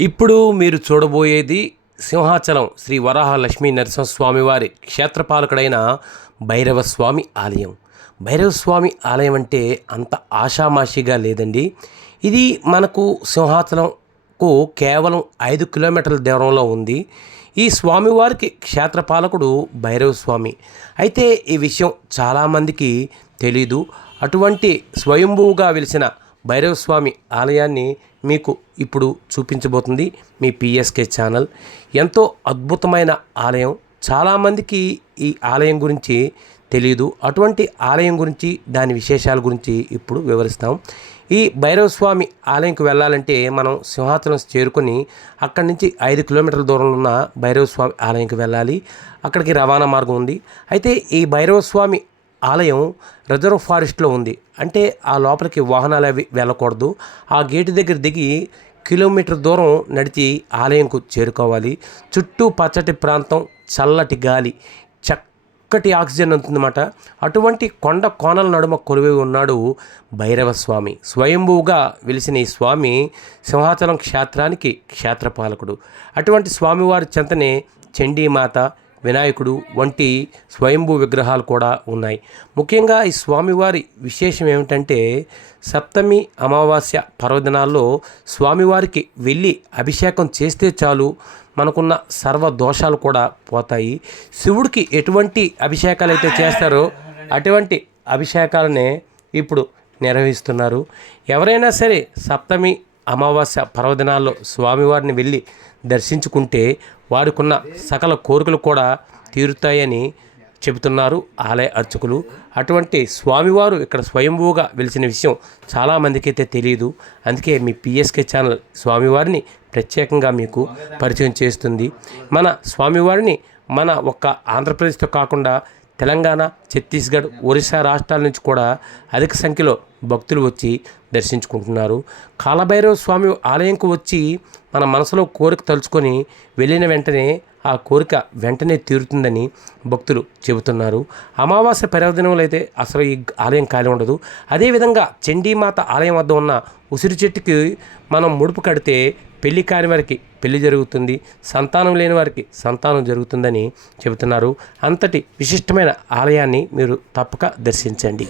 ఇప్పుడు మీరు చూడబోయేది సింహాచలం శ్రీ వరాహ లక్ష్మీ నరసింహస్వామివారి క్షేత్రపాలకుడైన భైరవ స్వామి ఆలయం. భైరవ స్వామి ఆలయం అంటే అంత ఆషామాషిగా లేదండి. ఇది మనకు సింహాచలంకు కేవలం ఐదు కిలోమీటర్ల దూరంలో ఉంది. ఈ స్వామివారికి క్షేత్రపాలకుడు భైరవ స్వామి అయితే ఈ విషయం చాలామందికి తెలీదు. అటువంటి స్వయంభువుగా వెలిసిన భైరవ స్వామి ఆలయాన్ని మీకు ఇప్పుడు చూపించబోతుంది మీ పిఎస్కే ఛానల్. ఎంతో అద్భుతమైన ఆలయం. చాలామందికి ఈ ఆలయం గురించి తెలియదు అటువంటి ఆలయం గురించి దాని విశేషాల గురించి ఇప్పుడు వివరిస్తాం. ఈ భైరవ స్వామి ఆలయంకి వెళ్ళాలంటే మనం సింహాచలం చేరుకొని అక్కడి నుంచి ఐదు కిలోమీటర్ల దూరంలో ఉన్న భైరవ స్వామి ఆలయంకి వెళ్ళాలి. అక్కడికి రవాణా మార్గం ఉంది. అయితే ఈ భైరవ స్వామి ఆలయం రిజర్వ్ ఫారెస్ట్లో ఉంది. అంటే ఆ లోపలికి వాహనాలు అవి వెళ్ళకూడదు. ఆ గేటు దగ్గర దిగి కిలోమీటర్ దూరం నడిచి ఆలయంకు చేరుకోవాలి. చుట్టూ పచ్చటి ప్రాంతం చల్లటి గాలి చక్కటి ఆక్సిజన్ ఉంటుందన్నమాట అటువంటి కొండ కోనల నడుమ కొలువై ఉన్నాడు భైరవ స్వామి స్వయంభూగా వెలిసిన ఈ స్వామి సింహాచలం క్షేత్రానికి క్షేత్రపాలకుడు. అటువంటి స్వామివారి చెంతనే చండీమాత వినాయకుడు వంటి స్వయంభూ విగ్రహాలు కూడా ఉన్నాయి. ముఖ్యంగా ఈ స్వామివారి విశేషం ఏమిటంటే సప్తమి అమావాస్య పర్వదినాల్లో స్వామివారికి వెళ్ళి అభిషేకం చేస్తే చాలు మనకున్న సర్వ దోషాలు కూడా పోతాయి. శివుడికి ఎటువంటి అభిషేకాలు అయితే చేస్తారో అటువంటి అభిషేకాలనే ఇప్పుడు నిర్వహిస్తున్నారు. ఎవరైనా సరే సప్తమి అమావాస్య పర్వదినాల్లో స్వామివారిని వెళ్ళి దర్శించుకుంటే వారికున్న సకల కోరికలు కూడా తీరుతాయని చెబుతున్నారు ఆలయ అర్చకులు. అటువంటి స్వామివారు ఇక్కడ స్వయంభూగా వెలిసిన విషయం చాలామందికి అయితే తెలియదు. అందుకే మీ పిఎస్కే ఛానల్ స్వామివారిని ప్రత్యేకంగా మీకు పరిచయం చేస్తుంది. మన స్వామివారిని మన ఒక్క ఆంధ్రప్రదేశ్తో కాకుండా తెలంగాణ ఛత్తీస్గఢ్ ఒరిస్సా రాష్ట్రాల నుంచి కూడా అధిక సంఖ్యలో భక్తులు వచ్చి దర్శించుకుంటున్నారు. కాలభైరవ స్వామి ఆలయంకు వచ్చి మన మనసులో కోరిక తలుచుకొని వెళ్ళిన వెంటనే ఆ కోరిక వెంటనే తీరుతుందని భక్తులు చెబుతున్నారు. అమావాస్య పర్వదినంలో అయితే అసలు ఈ ఆలయం ఖాళీ ఉండదు. అదేవిధంగా చండీమాత ఆలయం వద్ద ఉన్న ఉసిరి చెట్టుకి మనం ముడుపు కడితే పెళ్ళి కాని వారికి పెళ్ళి జరుగుతుంది. సంతానం లేని వారికి సంతానం జరుగుతుందని చెబుతున్నారు. అంతటి విశిష్టమైన ఆలయాన్ని మీరు తప్పక దర్శించండి.